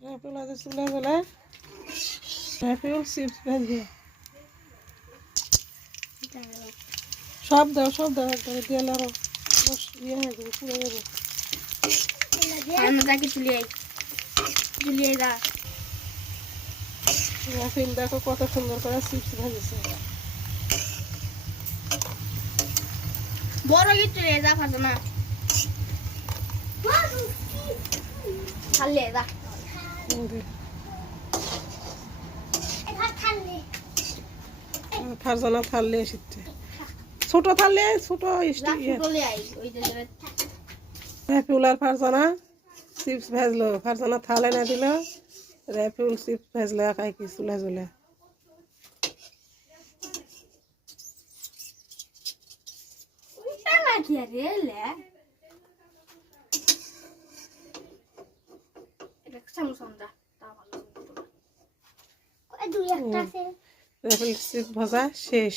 রাফিউল আজ চুলা জ্বলে রাফিউল চিপস ভাজবে সব দাও একবারে দিয়ে আরো ইয়ে হয়ে যাবে পুড়ে যাবে রাফিউল দেখো কত সুন্দর করে চিপস ভাজছে বড় কিছু রেজা ফাটো না খালে দা ফারজানা থাললে এসেছে ছোট থাললে ছোট রাফিউল আর ফারজানা চিপস ভাজলো ফারজানা থালে না দিল রাফিউল চিপস ভাজলো একাই কি চুলা জ্বলে রাফিউল চিপস ভাজা শেষ